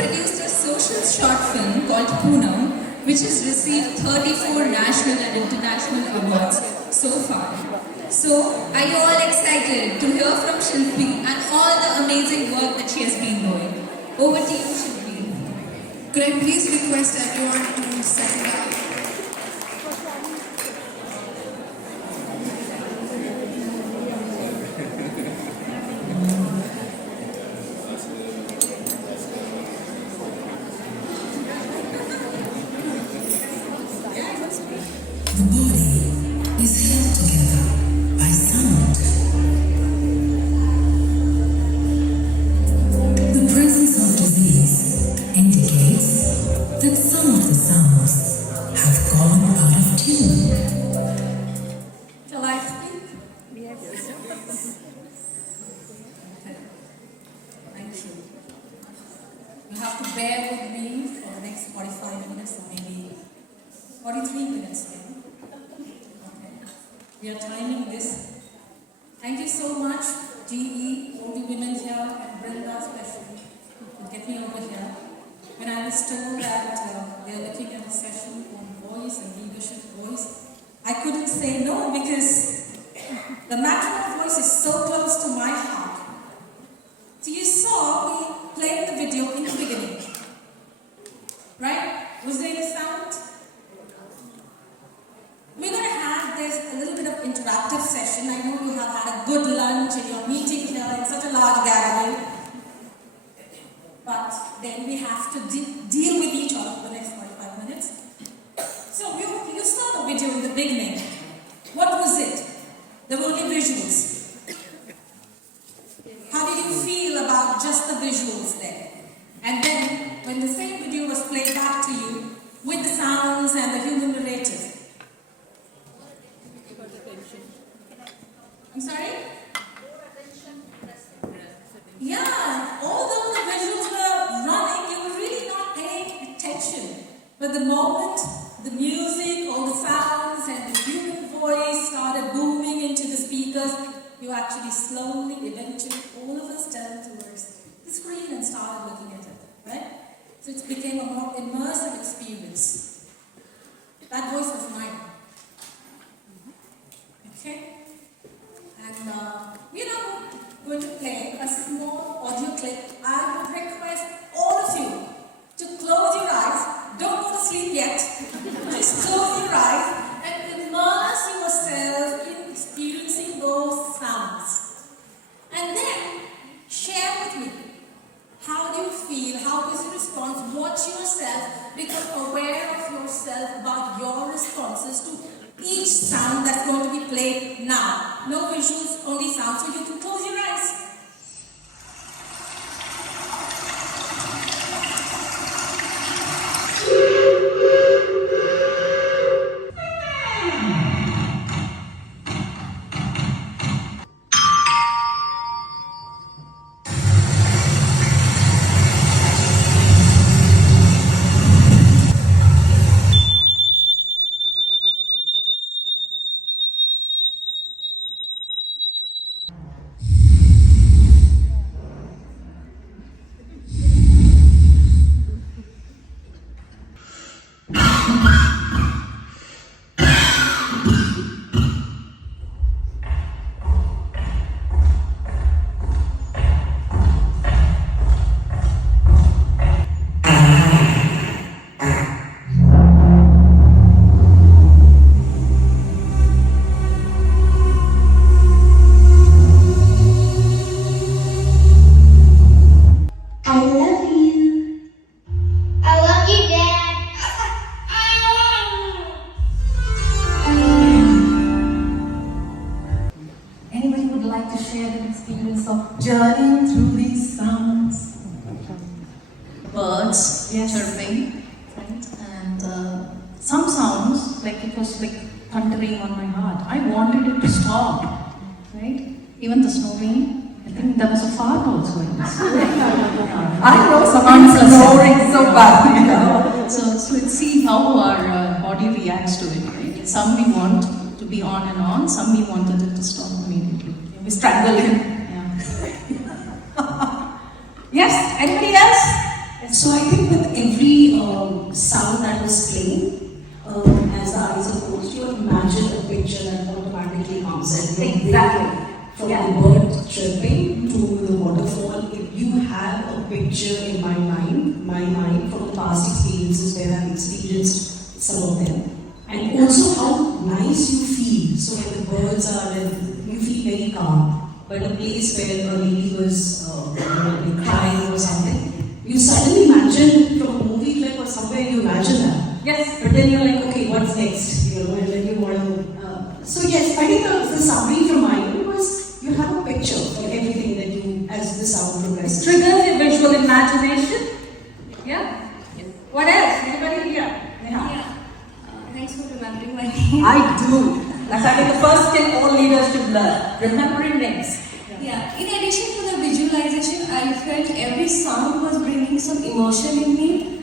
produced a social short film called Poonam, which has received 34 national and international awards so far. So, are you all excited to hear from Shilpi and all the amazing work that she has been doing? Over to you, Shilpi. Could I please request everyone to settle down? The body is held together by sound. The presence of disease indicates that some of the sounds have gone out of tune. Shall I speak? Yes. Okay. Thank you. You have to bear with me for the next 45 minutes or maybe 43 minutes maybe. Okay. We are timing this. Thank you so much, GE, all the women here, and Brenda especially, to get me over here. When I was told that they are looking at a session on voice and leadership voice, I couldn't say no because the matter of voice is so close to my heart. So you saw we played the video in the beginning, right? Was there any sound? We're going to have this a little bit of interactive session. I know you have had a good lunch and you're meeting here in such a large gathering. But then we have to deal with each other for the next 45 minutes. So you saw the video in the beginning. What was it? There were only visuals. How did you feel about just the visuals there? And then when the same video was played back to you with the sounds and the human narrative. I'm sorry? Yeah, although the visuals were running, you were really not paying attention. But the moment the music, all the sounds, and the human voice started booming into the speakers, you actually slowly, eventually, all of us turned towards the screen and started looking at it, right? So it became a more immersive experience. That voice was mine. Okay? And we're now going to play a small audio clip. I would request all of you to close your eyes. Don't go to sleep yet. Just close your eyes and immerse yourself in experiencing those sounds. And then share with me. How do you feel? How is your response? Watch yourself. Become aware of yourself about your responses to each sound that's going to be played now. No visuals, only sound. So you can close your eyes. Journeying through these sounds, birds chirping, right? And some sounds, like it was like thundering on my heart. I wanted it to stop, right? Even the snoring. I think there was a fart also in this. I know someone's snoring so badly. So let's see how our body reacts to it, right? Some we want to be on and on, some we wanted it to stop immediately. We strangle him. Yeah. Yes, anybody else? So I think with every sound that was playing, as the eyes are closed, you imagine a picture that automatically comes in. Exactly. From Yeah. the bird chirping to the waterfall, if you have a picture in my mind from the past experiences where I've experienced some of them. And also how nice you feel. So when the birds are, you feel very calm. But a place where a lady was crying or something, you suddenly imagine from a movie clip or somewhere you imagine that. Yes. But then you're like, okay, what's next? You know, and then you want to. So yes, I think the summary from my end was you have a picture for everything that you, as the sound progresses. Triggers your visual imagination. Yeah? What else? Anybody here? Yeah. Thanks for remembering my name. I do. That's I think the first thing all leaders should learn. Remembering names. Yeah. In addition to the visualization, I felt every sound was bringing some emotion in me.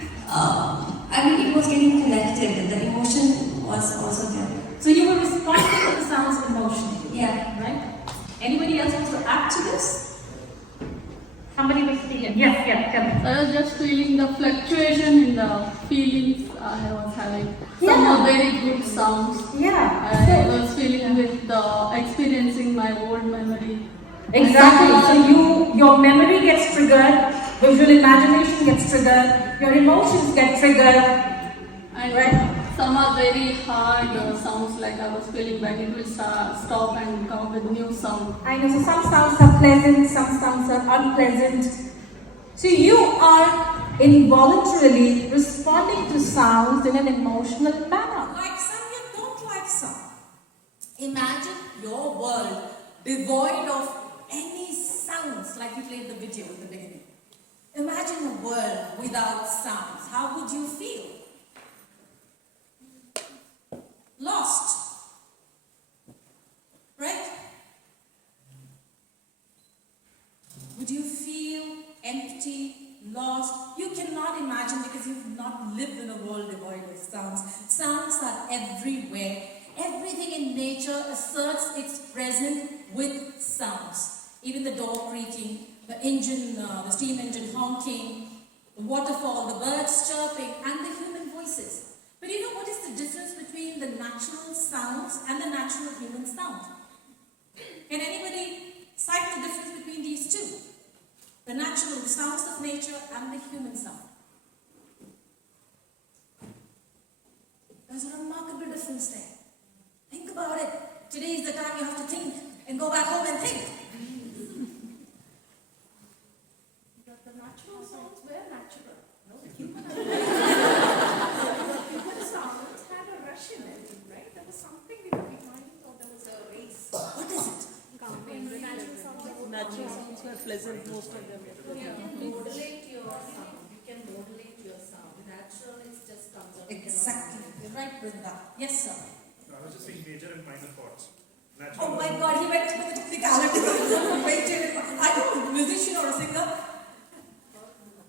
It was getting connected. The emotion was also there. So you were responding to the sounds emotionally. Yeah. Right? Anybody else wants to add to this? Somebody was speaking. Yes, Kevin. I was just feeling the fluctuation in the feelings I was having. Some Yeah. are very good sounds. Yeah. I was feeling with the experiencing my old memory. Exactly. So your memory gets triggered, visual imagination gets triggered, your emotions get triggered. And Right. some are very hard sounds, like I was feeling when it will stop and come up with new sound. I know. So some sounds are pleasant, some sounds are unpleasant. So you are involuntarily responding to sounds in an emotional manner. Like some, you don't like some. Imagine your world devoid of any sounds, like you played the video in the beginning. Imagine a world without sounds. How would you feel? Lost. Right? Would you feel empty, lost? You cannot imagine because you've not lived in a world devoid of sounds. Sounds are everywhere. Everything in nature asserts its presence with sounds. Even the door creaking, the engine, the steam engine honking, the waterfall, the birds chirping, and the human voices. But you know what is the difference between the natural sounds and the natural human sound? Can anybody cite the difference between these two? The natural, the sounds of nature, and the human sound. There's a remarkable difference there. Think about it. Today is the time you have to think and go back home and think. But the natural sounds were natural. No, the human sounds had a rush in it, right? There was something we were behind, or there was a race. What is it? Natural sounds were pleasant, most of them. You can modulate your sound. You can modulate your sound. Natural is just comes out. Exactly. You're right, Brinda. Yes, sir. I was just saying major and minor chords. Natural. Oh my God, he went with the technicality. Are you a musician or a singer?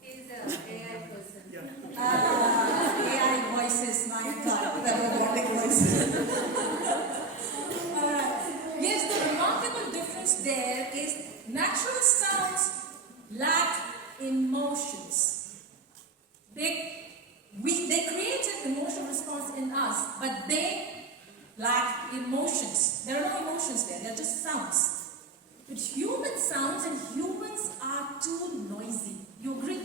He's an AI person. Yeah. AI voices, my God, the robotic voices. Yes, the remarkable difference there is natural sounds lack emotions. They create an emotional response in us, but they lack emotions. There are no emotions there, they're just sounds. But human sounds and humans are too noisy. You agree?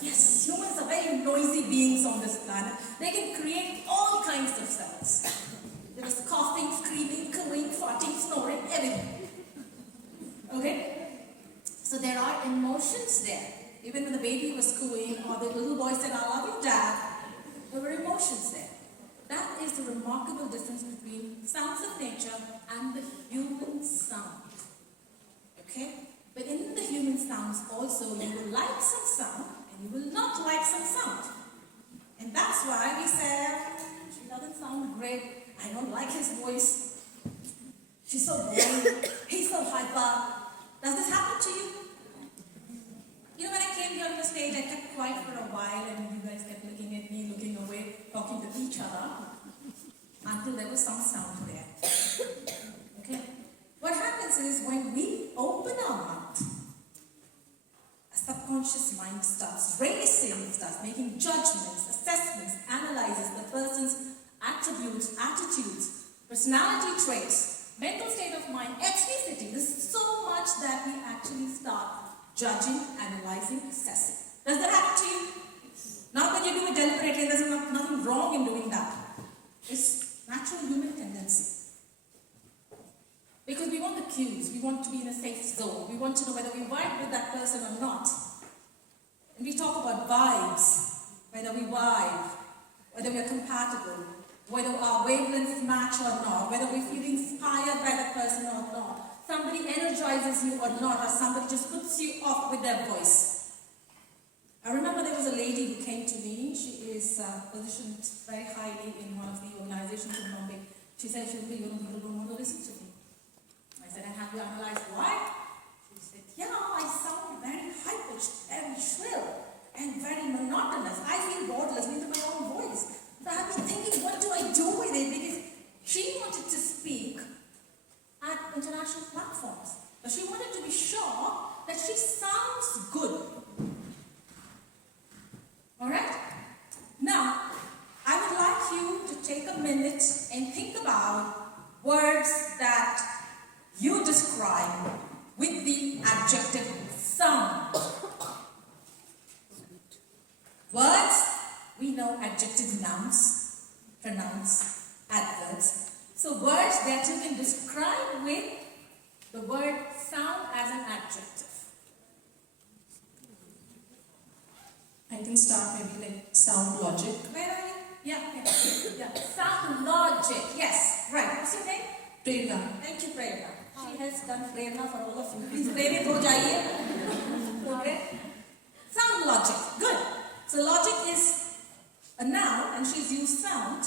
Yes, humans are very noisy beings on this planet. They can create all kinds of sounds. There is coughing, screaming, cooing, farting, snoring, everything. Okay? So there are emotions there. Even when the baby was cooing or the little boy said, I love you, Dad, there were emotions there. That is the remarkable difference between sounds of nature and the human sound. Okay? But in the human sounds also, you will like some sound and you will not like some sound. And that's why we say, she doesn't sound great. I don't like his voice. She's so boring. He's so hyper. Does this happen to you? You know, when I came here on the stage, I kept quiet for a while and you guys kept looking at me, looking away, talking to each other until there was some sound there. Okay? What happens is when we open our mouth, a subconscious mind starts racing, starts making judgments, assessments, analyzes the person's attributes, attitudes, personality traits, mental state of mind, ethnicity. There's so much that we actually start judging, analyzing, assessing. Does that happen to you? Not that you do it deliberately, there's nothing wrong in doing that. It's natural human tendency. Because we want the cues, we want to be in a safe zone, we want to know whether we vibe with that person or not. And we talk about vibes, whether we vibe, whether we are compatible, whether our wavelengths match or not, whether we feel inspired by that person or not. Somebody energizes you or not, or somebody just puts you off with their voice. I remember there was a lady who came to me. She is positioned very highly in one of the organizations in Bombay. She said, Shilpi, people don't want to listen to me. I said, and have you analyzed why? She said, yeah, I sound very high-pitched, very shrill, and very monotonous. I feel bored listening to my own voice. So I've been thinking, what do I do with it? Because she wanted to speak at international platforms. But she wanted to be sure that she sounds good. Alright? Now, I would like you to take a minute and think about words that you describe with the adjective sound. Words, we know adjectives, nouns, pronouns, adverbs. So words that you can describe with the word sound as an adjective. I can start maybe like sound logic. Where are you? Yeah. Sound logic. Yes. Right. What's your name? Prerna. Thank you, Prerna. She has done Prerna for all of you. Please, Prerna, ho jaiye. Okay. Sound logic. Good. So logic is a noun, and she's used sound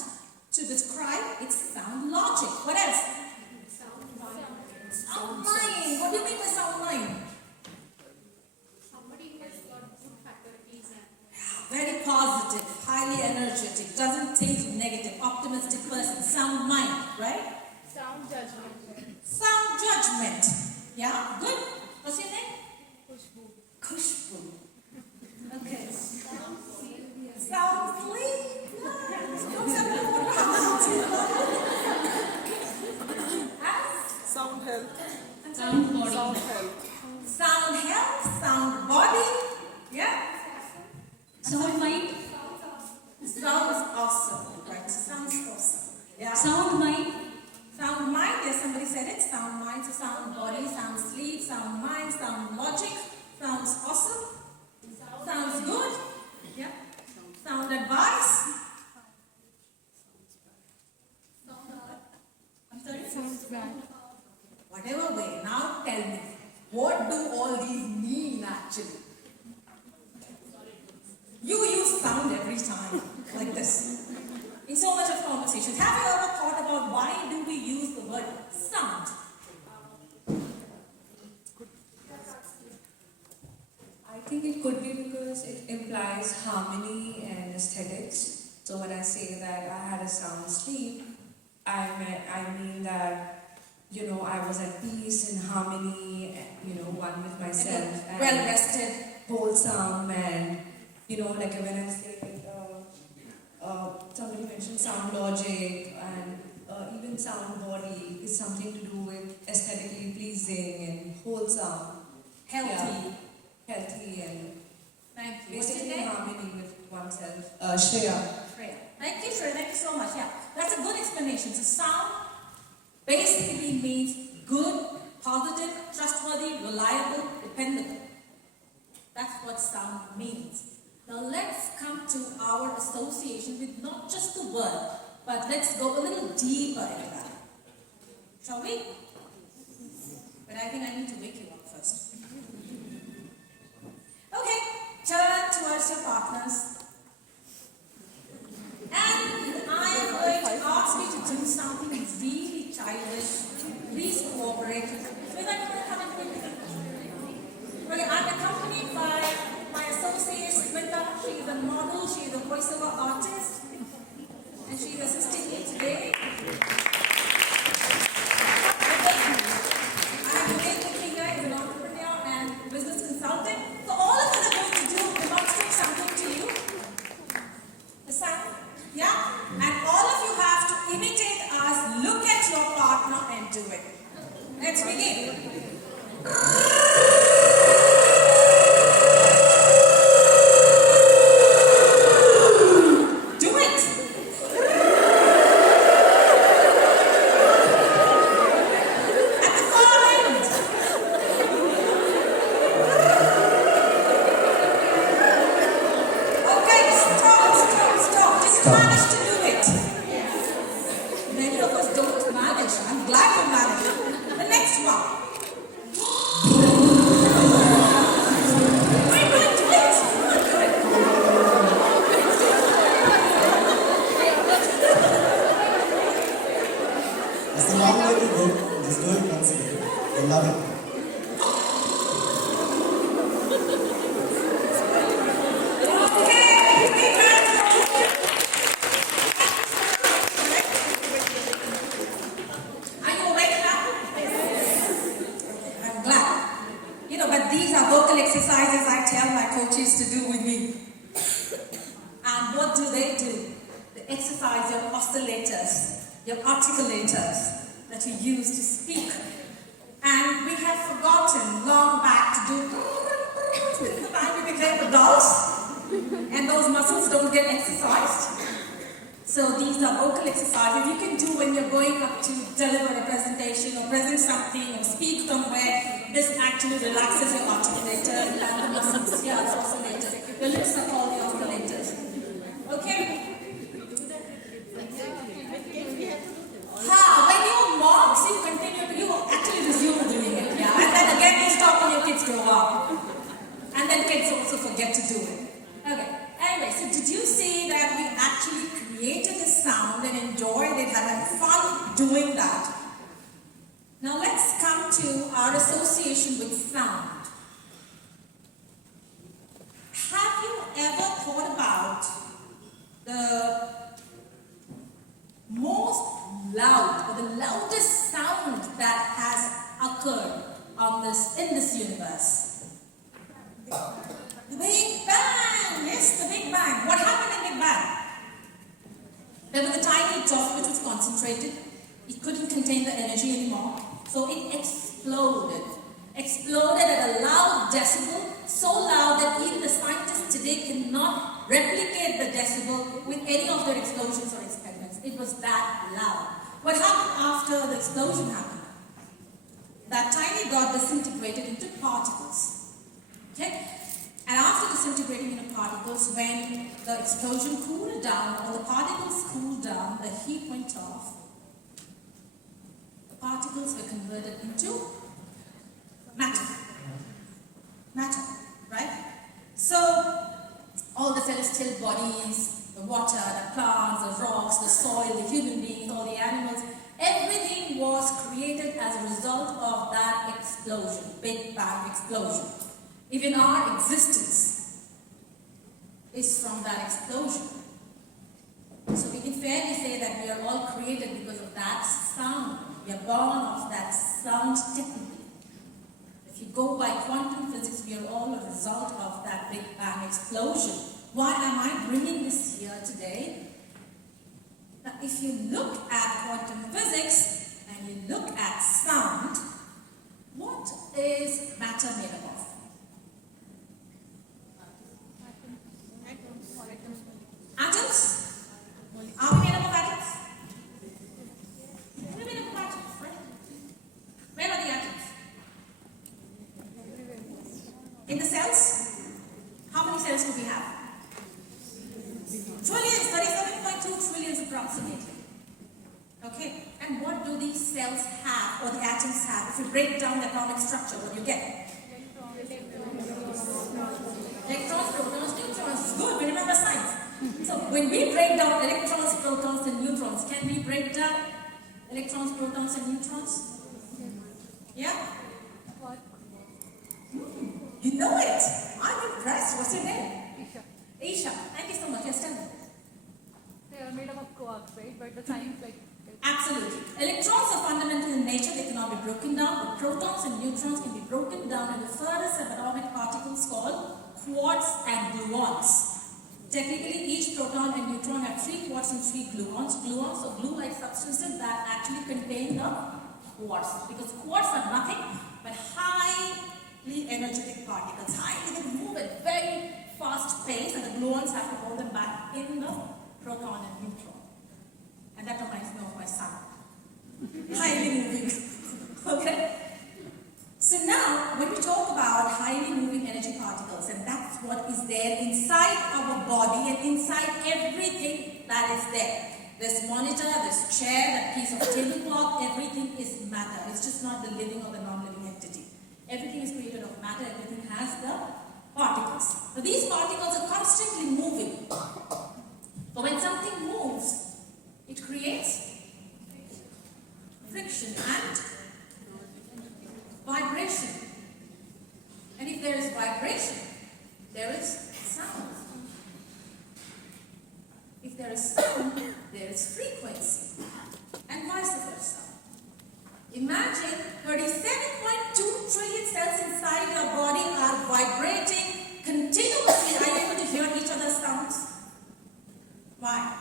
to describe its sound logic. What else? Sound mind. What do you mean by sound mind? Very positive, highly energetic, doesn't think negative, optimistic person, sound mind, right? Sound judgment. Sound judgment. Yeah, good. What's your name? Kushbu. Okay. Sound sleep. Sound health. Sound body. Sound health. Sound health, sound body. Yeah. Sound mind. Sounds awesome. Right. Sounds awesome. Yeah. Sound mind. Sound mind, yes, somebody said it. Sound mind, so sound body, sound sleep, sound mind, sound logic, sounds awesome, sounds good, yeah. Sound advice. I'm sorry? Sounds bad. Whatever way, now tell me, what do all these mean actually? You use sound every time, like this. In so much of conversations, have you ever thought about why do we use the word sound? I think it could be because it implies harmony and aesthetics. So when I say that I had a sound sleep, I mean that, you know, I was at peace and harmony, you know, one with myself. And Well rested. wholesome, and, you know, like when I say, somebody mentioned sound logic, and even sound body is something to do with aesthetically pleasing and wholesome. Healthy. Yeah. Healthy and Thank you. What's your basically name? harmony with oneself. Shreya. Shreya. Thank you, Shreya. Thank you so much. Yeah, that's a good explanation. So sound basically means good, positive, trustworthy, reliable, dependable. That's what sound means. Now let's come to our association with not just the word, but let's go a little deeper into that. Shall we? But I think I need to wake you up first. Okay, turn towards your partners. And I am going to ask you to do something really childish. Please cooperate. So is that going to come and quickly? Okay, I'm accompanied by my associate Smita. She is a model, she is a voiceover artist, and she is assisting me today. I am Vivek Mukinga, is an entrepreneur and business consultant. So all of us are going Yeah? And all of you have to imitate us, look at your partner and do it. Let's begin. Do it. At the far end. Okay, stop. Did you manage to do it? Many of us don't manage. I'm glad you managed. The next one. Wait, do it. Do it. It's a long way to go. Just do it once again. I love it. Are you awake now? I'm glad. But these are vocal exercises I tell my coaches to do with me. And what do? They exercise your oscillators, your articulators that you use to speak. And we have forgotten long back to do the time we became adults, and those muscles don't get exercised. So these are vocal exercises you can do when you're going up to deliver a presentation or present something or speak somewhere. This actually relaxes your articulators and the muscles. Yeah, the oscillators. Your lips are called the oscillators. Okay? When you mobs, you continue, you actually resume doing it. Yeah? And then again you stop when your kids grow up. And then kids also forget to do it. Okay. Anyway, so did you see that we actually created a sound and enjoyed it and had fun doing that? Now let's come to our association with sound. Have you ever thought about the most loud or the loudest sound that has occurred in this universe? The Big Bang! Yes, the Big Bang. What happened in Big Bang? There was a tiny dot which was concentrated. It couldn't contain the energy anymore. So it exploded. Exploded at a loud decibel, so loud that even the scientists today cannot replicate the decibel with any of their explosions or experiments. It was that loud. What happened after the explosion happened? That tiny dot disintegrated into particles. Okay? And after disintegrating into particles, when the explosion cooled down or the particles cooled down, the heat went off. The particles were converted into matter. Matter, right? So, all the celestial bodies, the water, the plants, the rocks, the soil, the human beings, all the animals, everything was created as a result of that explosion, Big Bang explosion. Even our existence is from that explosion. So we can fairly say that we are all created because of that sound. We are born of that sound technically. If you go by quantum physics, we are all a result of that Big Bang explosion. Why am I bringing this here today? Now, if you look at quantum physics and you look at sound, what is matter made up of? Atoms? Are we made up of atoms? We're made up of atoms, right? Where are the atoms? In the cells? How many cells do we have? Trillions, 37.2 trillions approximately. Okay, and what do these cells have, or the atoms have? If you break down the atomic structure, what do you get? Electrons, protons, neutrons. Good, we remember science. So when we break down electrons, protons, and neutrons, can we break down electrons, protons, and neutrons? Yeah? You know it. I'm impressed. What's your name? Isha. Thank you so much. Yes, tell me. They are made up of quarks, right? But the science Absolutely. Electrons are fundamental in nature. They cannot be broken down. But protons and neutrons can be broken down into further subatomic particles called quarks and gluons. Technically, each proton and neutron have 3 quarks and 3 gluons. Gluons are glue-like substances that actually contain the quarks. Because quarks are nothing but highly energetic particles. They move at very fast pace, and the gluons have to hold them back in the proton and neutron. And that reminds me of my son. Highly moving. Okay? So now, when we talk about highly moving energy particles, and that's what is there inside our body and inside everything that is there. This monitor, this chair, that piece of tablecloth, everything is matter. It's just not the living or the non-living entity. Everything is created of matter, everything has the particles. But these particles are constantly moving. But when something moves, it creates friction and vibration. And if there is vibration, there is sound. If there is sound, there is frequency. And vice versa. Imagine 37.2 trillion cells inside your body are vibrating continuously. Are you able to hear each other's sounds? Why?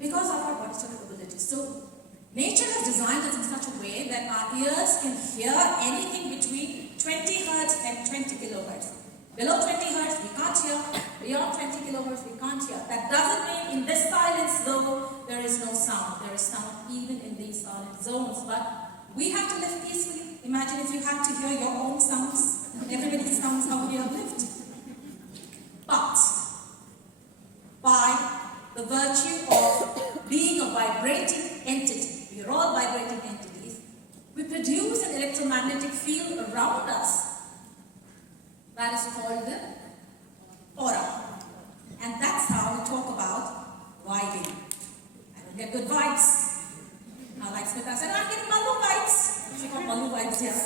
Because of our auditory abilities. So, nature has designed us in such a way that our ears can hear anything between 20 hertz and 20 kilohertz. Below 20 hertz, we can't hear. Beyond 20 kilohertz, we can't hear. That doesn't mean in this silence zone, there is no sound. There is sound even in these silent zones. But we have to live peacefully. Imagine if you had to hear your own sounds. Everybody's sounds, how would you have lived? But, by the virtue of being a vibrating entity, we are all vibrating entities, we produce an electromagnetic field around us that is called the aura. And that's how we talk about vibing. I don't get good vibes. Like Smita said, I'm getting Malu vibes. She got Malu vibes here.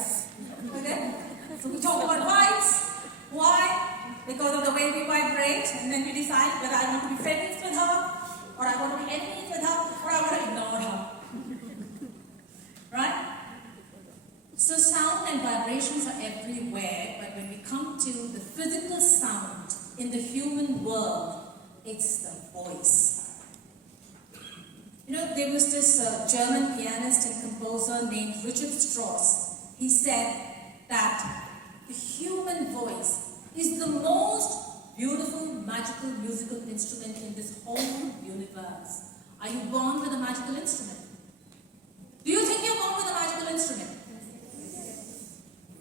Okay? So we talk about vibes. Why? Because of the way we vibrate, and then we decide whether I want to be friends with her, or I want to be enemies with her, or I want to ignore her. Right? So sound and vibrations are everywhere, but when we come to the physical sound in the human world, it's the voice. You know, there was this German pianist and composer named Richard Strauss. He said that the human voice is the most beautiful, magical musical instrument in this whole universe. Are you born with a magical instrument? Do you think you're born with a magical instrument?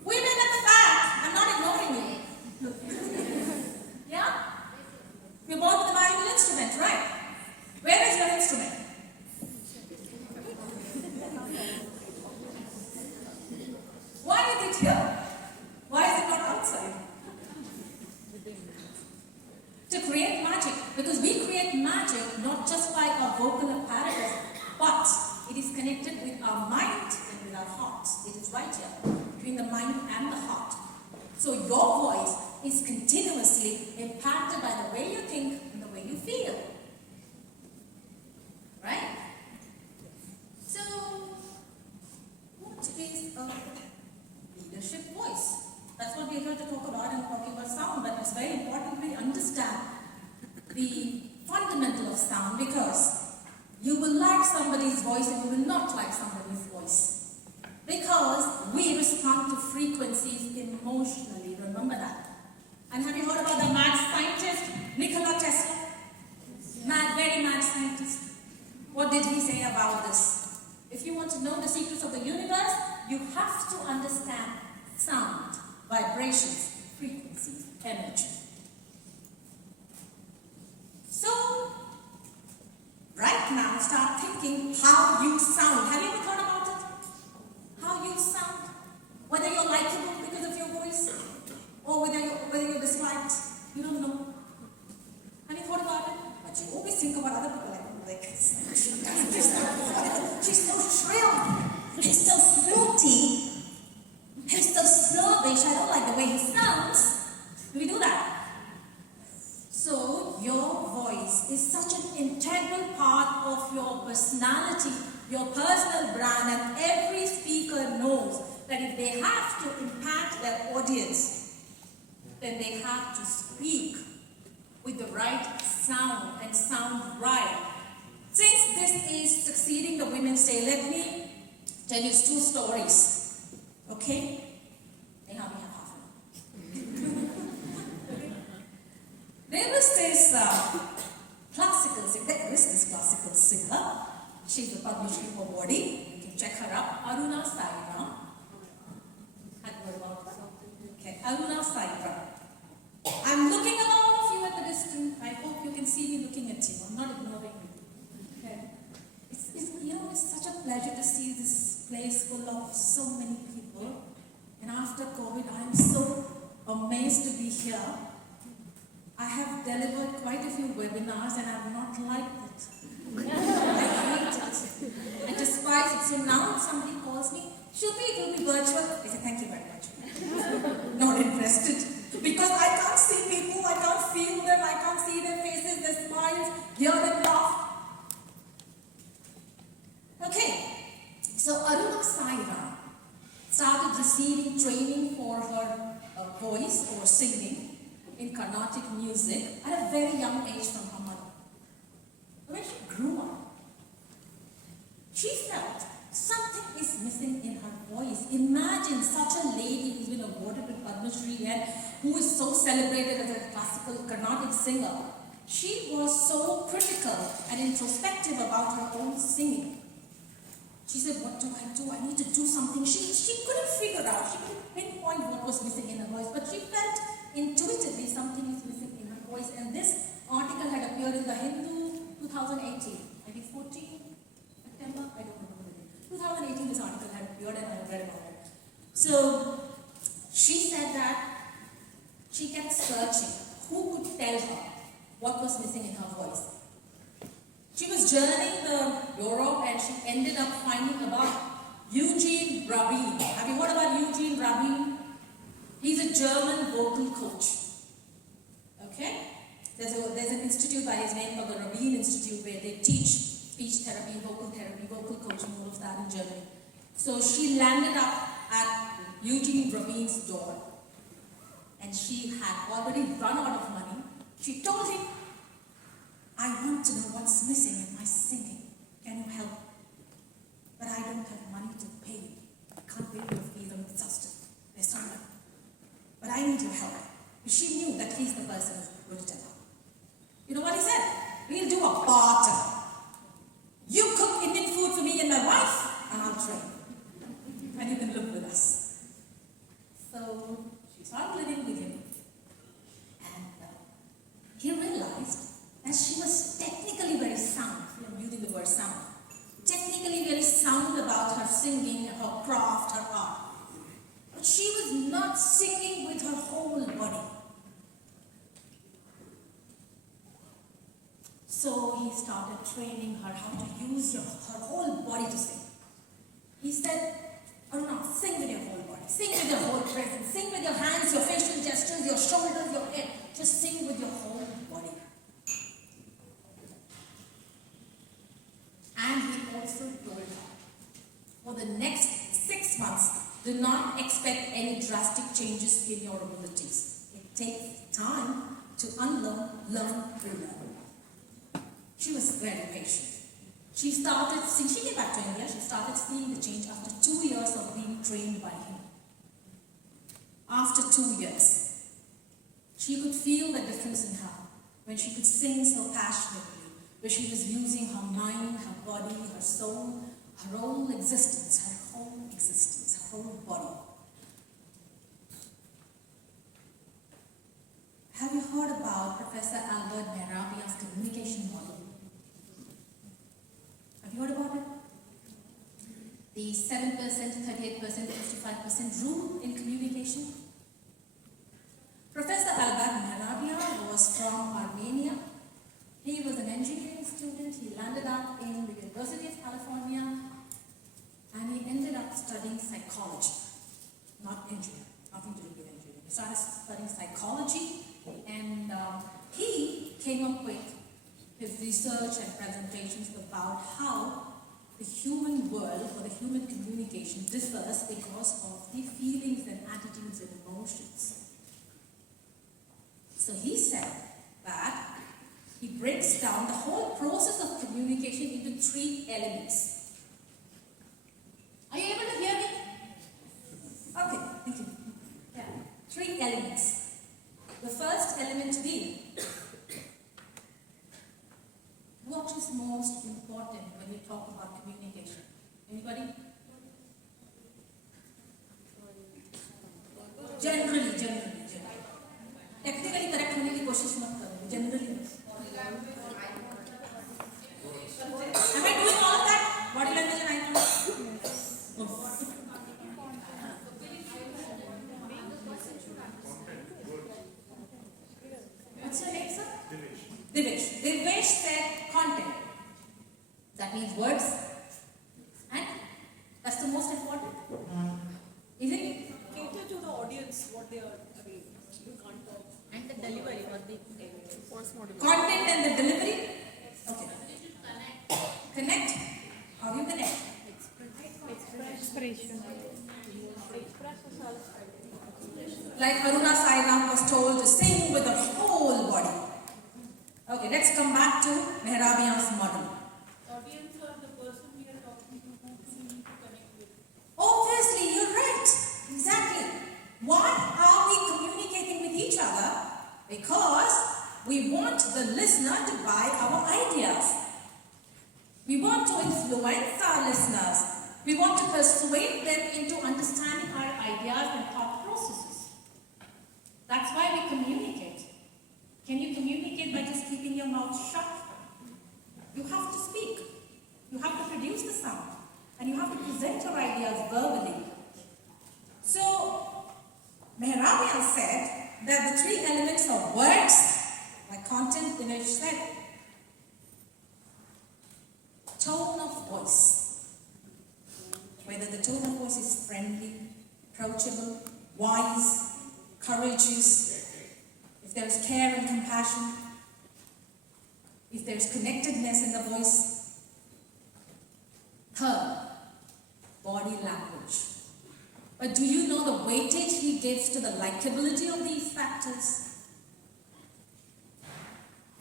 Women at the back, I'm not ignoring you. Yeah? You're born with a magical instrument, right? Where is your instrument? Why is it here? Why is it not outside? To create magic, because we create magic not just by our vocal apparatus, but it is connected with our mind and with our heart. It is right here, between the mind and the heart. So your voice is continuously impacted by the way you think and the way you feel. Right? So, what is a leadership voice? That's what we're here to talk about and talking about sound, but it's very important we understand the fundamental of sound, because you will like somebody's voice and you will not like somebody's voice. Because we respond to frequencies emotionally, remember that. And have you heard about the mad scientist, Nikola Tesla? Mad, very mad scientist. What did he say about this? If you want to know the secrets of the universe, you have to understand sound, vibrations, frequencies, energy. So, right now, start thinking how you sound. Have you ever thought about it? How you sound? Whether you're likable because of your voice, or whether you're disliked, you don't know. Have you thought about it? But you always think about other people like she's so shrill, he's so snooty, he's so snobbish, I don't like the way he sounds. Do we do that? So, your voice is such an integral part of your personality, your personal brand, and every speaker knows that if they have to impact their audience, then they have to speak with the right sound and sound right. Since this is succeeding the Women's Day, let me tell you 2 stories. Okay? We have half an hour. There was this classical singer. There is this classical singer. She's a Padma Shri awardee. You can check her up. Aruna Saira. Had heard about her? Okay, Aruna Saira. I'm looking at all of you at the distance. I hope you can see me looking at you. I'm not ignoring you. Okay. It's such a pleasure to see this place full of so many people. And after COVID, I'm so amazed to be here. I have delivered quite a few webinars and I've not liked it. I hate it. I despise it. So now if somebody calls me, Shilpi, it will be virtual. I say, thank you very much. Not interested. Because I can't see people, I can't feel them, I can't see their faces, their smiles, hear them laugh. Okay, so Aruna Saira started receiving training for her voice or singing in Carnatic music at a very young age from her mother. When she grew up, she felt something is missing in her voice. Imagine such a lady who's been awarded with Padma Shri and who is so celebrated as a classical Carnatic singer. She was so critical and introspective about her own singing. She said, what do? I need to do something. She couldn't figure out, she couldn't pinpoint what was missing in her voice, but she felt intuitively something is missing in her voice. And this article had appeared in the Hindu 2018, I think 14 September, I don't remember the date. 2018 this article had appeared and I read about it. So she said that she kept searching who could tell her what was missing in her voice. She was journeying Europe and she ended up finding about Eugene Rabin. Have you heard about Eugene Rabin? He's a German vocal coach. Okay? There's an institute by his name called the Rabin Institute where they teach speech therapy, vocal coaching, all of that in Germany. So she landed up at Eugene Rabin's door and she had already run out of money. She told him, I want to know what's missing in my singing. Can you help? But I don't have money to pay you. I can't pay your fees, I'm exhausted. There's someone. But I need your help. She knew that he's the person who's going to tell her. You know what he said? We'll do a barter. You cook Indian food for me and my wife, and I'll train. And you can live with us. So she started living with him. And he realized that she was technically very sound. I'm using the word sound. Technically very sound about her singing, her craft, her art. But she was not singing with her whole body. So he started training her how to use her whole body to sing. He said, Aruna, sing with your whole body. Sing with your whole presence. Sing with your hands, your facial gestures, your shoulders, your head. Just sing with your whole body. And he also told her, for the next 6 months, do not expect any drastic changes in your abilities. It takes time to unlearn, learn, relearn. She was very patient. She came back to India, she started seeing the change after 2 years of being trained by him. After 2 years, she could feel the difference in her when she could sing so passionately, where she was using her mind, her body, her soul, her whole existence, her whole body. Have you heard about Professor Albert Mehrabian's communication model? Have you heard about it? The 7%, 38%, 55% rule in communication? Professor Albert Mehrabian was from Armenia. He was an engineering student. He landed up in the University of California and he ended up studying psychology, not engineering, nothing to do with engineering. He started studying psychology and he came up with his research and presentations about how the human world or the human communication differs because of the feelings and attitudes and emotions. So he said that he breaks down the whole process of communication into 3 elements. Are you able to hear me? Okay, thank you. Yeah, 3 elements. The first element being, what is most important when we talk about communication? Anybody? Generally. Technically correct होने की कोशिश मत करो. Generally. Am I doing all of that? Body language and eye contact? What's your name, sir? Divesh. Divesh said content. That means words. And that's the most important. Is it? Cater to the audience, what they are, I mean, you can't talk. And the delivery, what they Content and the delivery? Okay. Connect? How do you connect? Like Aruna Sairam was told to sing with the whole body. Okay, let's come back to Mehrabian's model. Audience or the person we are talking to who we need to connect with. Obviously, you're right. Exactly. Why are we communicating with each other? Because we want the listener to buy our ideas. We want to influence our listeners. We want to persuade them into understanding our ideas and thought processes. That's why we communicate. Can you communicate by just keeping your mouth shut? You have to speak. You have to produce the sound. And you have to present your ideas verbally. So, Mehrabian said that the 3 elements of words, like content, Dinesh said, tone of voice. Whether the tone of voice is friendly, approachable, wise, courageous, if there is care and compassion, if there is connectedness in the voice. Third, body language. But do you know the weightage he gives to the likability of these factors?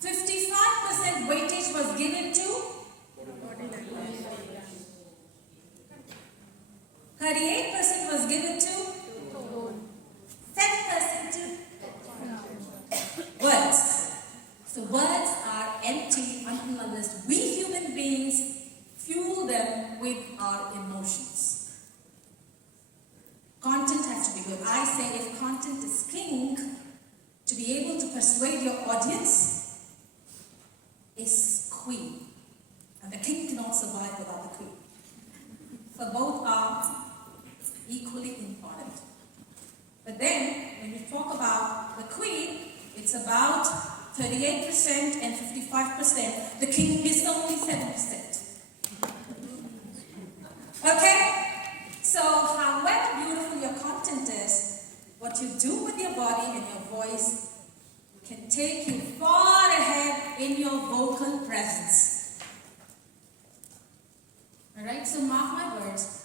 55% weightage was given to 38% was given to 7% to words. So words are empty until unless we human beings fuel them with our emotions. Content has to be good. I say if content is king, to be able to persuade your audience is queen. And the king cannot survive without the queen. So both are equally important. But then, when we talk about the queen, it's about 38% and 55%. The king is only 7%. Okay? So, however beautiful your content is, what you do with your body and your voice can take you far ahead in your vocal presence. Alright? So, mark my words.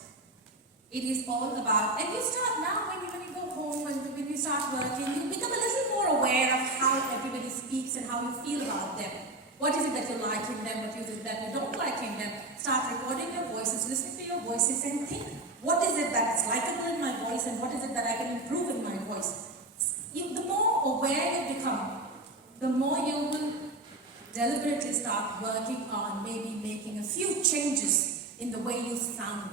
It is all about, and you start now when you go home and when you start working, you become a little more aware of how everybody speaks and how you feel about them. What is it that you like in them? What is it that you don't like in them? Start recording your voices, listen to your voices and think, what is it that is likable in my voice and what is it that I can improve in my voice? The more aware you become, the more you will deliberately start working on maybe making a few changes in the way you sound.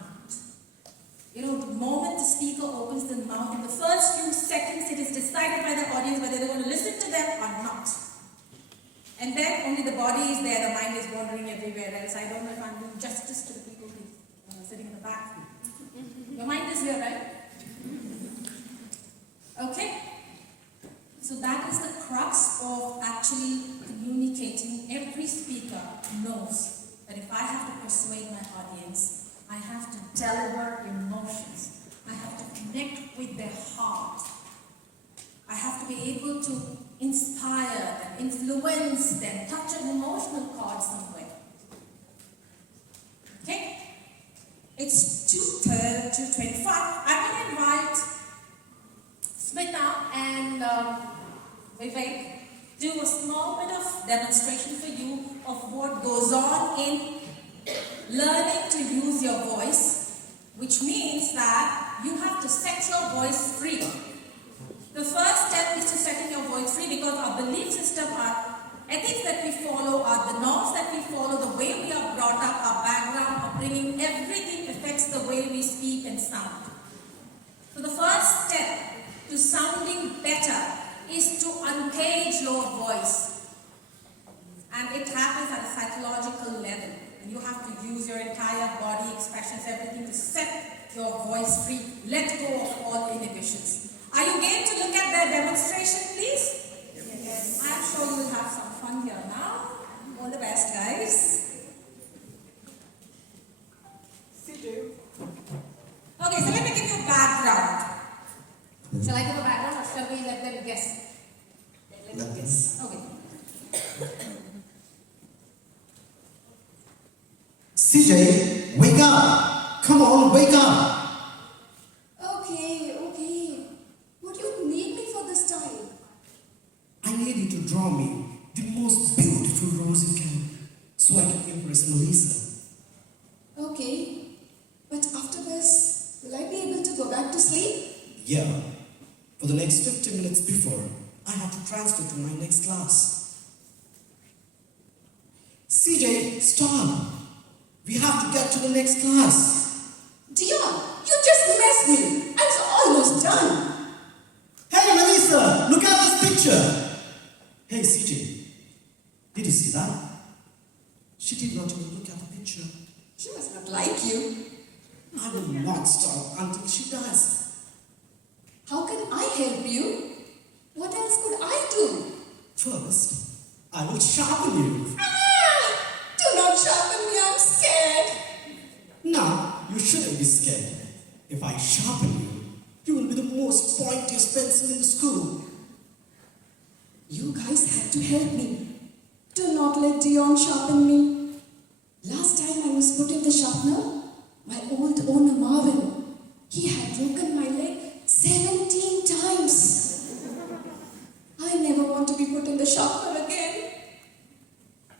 You know, the moment the speaker opens the mouth, in the first few seconds, it is decided by the audience whether they're going to listen to them or not. And then only the body is there, the mind is wandering everywhere else. I don't know if I'm doing justice to the people sitting in the back. Your mind is here, right? Okay? So that is the crux of actually communicating. Every speaker knows that if I have to persuade my audience, I have to deliver emotions. I have to connect with their heart. I have to be able to inspire them, influence them, touch an emotional chord somewhere. Okay? It's 2:25. I'm going to invite Smita and Vivek do a small bit of demonstration for you of what goes on in learning to use your voice, which means that you have to set your voice free. The first step is to setting your voice free, because our belief system, our ethics that we follow, are the norms that we follow, the way we are brought up, our background, upbringing, everything affects the way we speak and sound. So the first step to sounding better is to uncage your voice. And it happens at a psychological level. You have to use your entire body expressions, everything to set your voice free. Let go of all inhibitions. Are you game to look at their demonstration, please? Yes. I'm sure you will have some fun here now. All the best, guys. Okay, so let me give you a background. Shall I give a background or shall we let them guess? Let them guess. Okay. CJ, wake up! Come on, wake up! Okay. What do you need me for this time? I need you to draw me the most beautiful rose you can, so I can impress Melissa. Okay. But after this, will I be able to go back to sleep? Yeah, for the next 15 minutes before, I have to transfer to my next class. CJ, stop! We have to get to the next class. Dion, you just messed me. I'm almost done. Hey, Melissa, look at this picture. Hey, CJ, did you see that? She did not even look at the picture. She must not like you. I will not stop until she does. How can I help you? What else could I do? First, I will sharpen you. Do not sharpen me, I'm scared. Now, you shouldn't be scared. If I sharpen you, you will be the most pointiest pencil in the school. You guys have to help me. Do not let Dion sharpen me. Last time I was put in the sharpener, my old owner Marvin, he had broken my leg 17 times. I never want to be put in the sharpener again.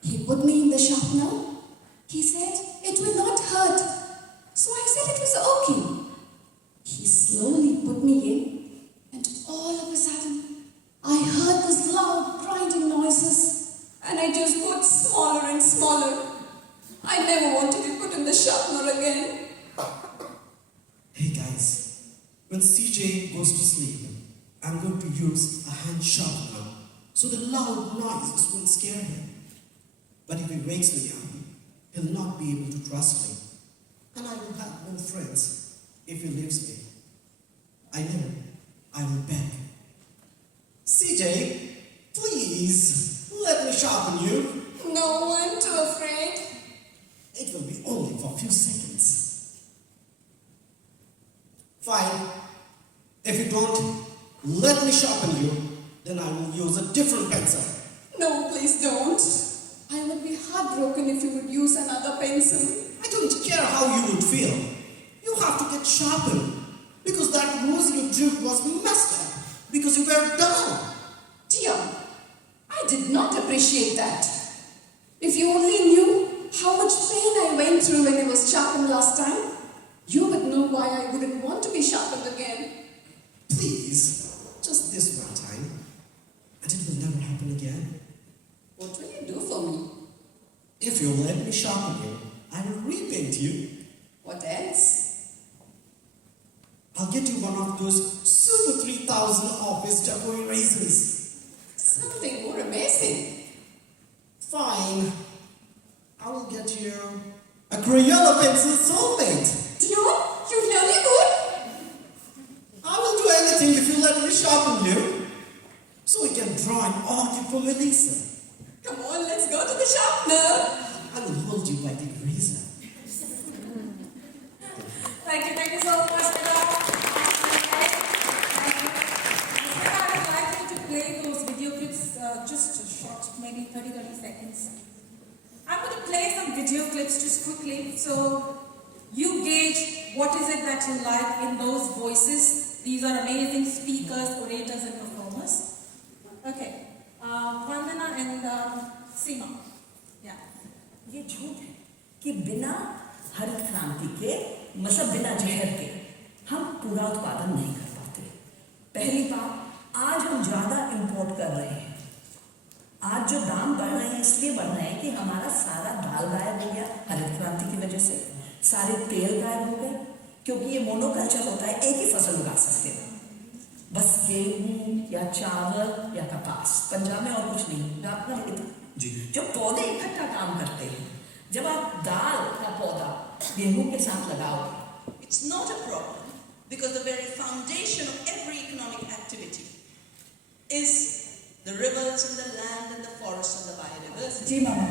He put me in the sharpener. He said it will not hurt. So I said it was okay. He slowly put me in, and all of a sudden, I heard this loud grinding noises, and I just got smaller and smaller. I never want to be put in the sharpener again. Hey guys, when CJ goes to sleep, I'm going to use a hand sharpener so the loud noises won't scare him. But if he wakes me up, he'll not be able to trust me, and I will have no friends if he leaves me. I know, I will beg. CJ, please, let me sharpen you. No, I'm too afraid. It will be only for a few seconds. Fine. If you don't let me sharpen you, then I will use a different pencil. No, please don't. I would be heartbroken if you would use another pencil. I don't care how you would feel. You have to get sharpened. Because that rose you drew was messed up. Because you were dull. Dion, I did not appreciate that. If you only knew how much pain I went through when I was sharpened last time, you would know why I wouldn't want to be sharpened again. Please, just this one time. And it will never happen again. What will you do for me? If you let me sharpen you, I will repaint you. What else? I'll get you one of those Super 3000 office depot erasers. Something more amazing. Fine. I will get you a Crayola pencil soulmate. Dion, you really good? I will do anything if you let me sharpen you. So we can draw an orchid for Melissa. Come on, let's go to the sharpener. I will hold you by the eraser. Thank you so much, Mira. I would like you to play those video clips just a short, maybe 30 seconds. I'm going to play some video clips just quickly so you gauge what is it that you like in those voices. These are amazing speakers, orators and performers. Okay, one and Seema. Yeah. ये झूठ है कि बिना हरित क्रांति के मतलब बिना जहर के हम पूरा उत्पादन नहीं कर पाते। पहली बात, आज हम ज़्यादा इंपोर्ट कर रहे हैं। आज जो दाम बढ़ रहे हैं इसलिए बढ़ रहे हैं कि हमारा सारा दाल गायब हो गया हरित क्रांति की वजह से, सारे तेल गायब हो गए, क्योंकि ये मोनोकल्चर होता है, एक ही फसल उगा सकते हैं, बस गेहूं या चावल या कपास। पंजाब में और कुछ नहीं, आपका जी जो पौधे इकट्ठा काम करते हैं, जब आप दाल का पौधा गेहूं के साथ लगाओगे, It's not a problem because the very foundation of every economic activity is the rivers and the land and the forests and the biodiversity. जी मामा,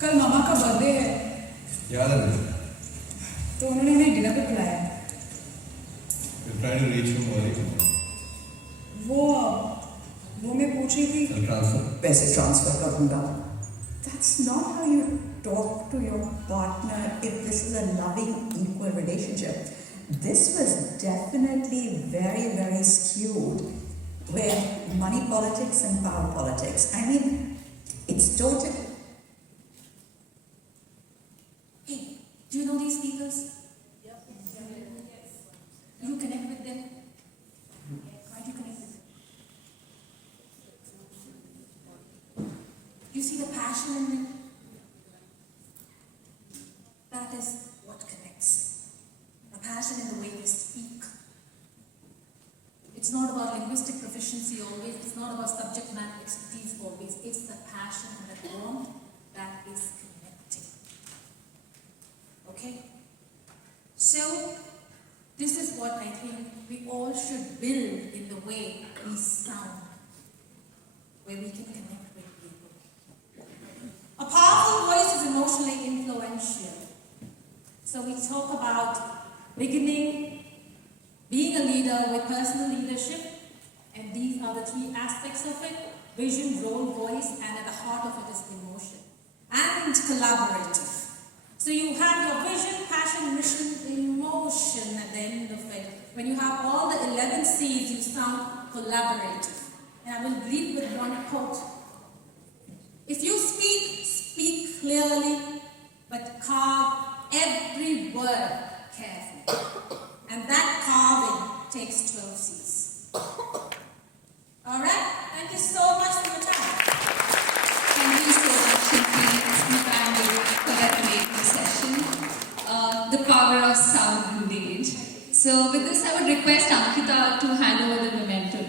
कल मामा का बर्थडे है याद है मुझे। तो उन्होंने हमें डिनर पे बुलाया। We're trying to reach him early. वो मैं पूछ रही थी I'll transfer. पैसे ट्रांसफर करूंगा। That's not how you talk to your partner if this is a loving, equal relationship. This was definitely very, very skewed with money politics and power politics. I mean, it's totally. Hey, do you know these speakers? You connect with them? Why do you connect with them? You see the passion in them? That is what connects. The passion in the way they speak. It's not about linguistic proficiency always, it's not about subject matter expertise always, it's the passion and the warmth that is connecting. Okay? So, this is what I think we all should build in the way we sound, where we can connect with people. A powerful voice is emotionally influential. So we talk about beginning, being a leader with personal leadership, and these are the three aspects of it: vision, role, voice, and at the heart of it is emotion. And collaborative. So you have your vision, passion, mission, emotion at the end of it. When you have all the 11 C's, you sound collaborative. And I will lead with one quote. If you speak, speak clearly, but carve every word carefully. And that carving takes 12 C's. Alright? Thank you so much for your time. Thank you so much, Shilpi and for that amazing session. The power of sound indeed. So with this, I would request Ankita to hand over the memento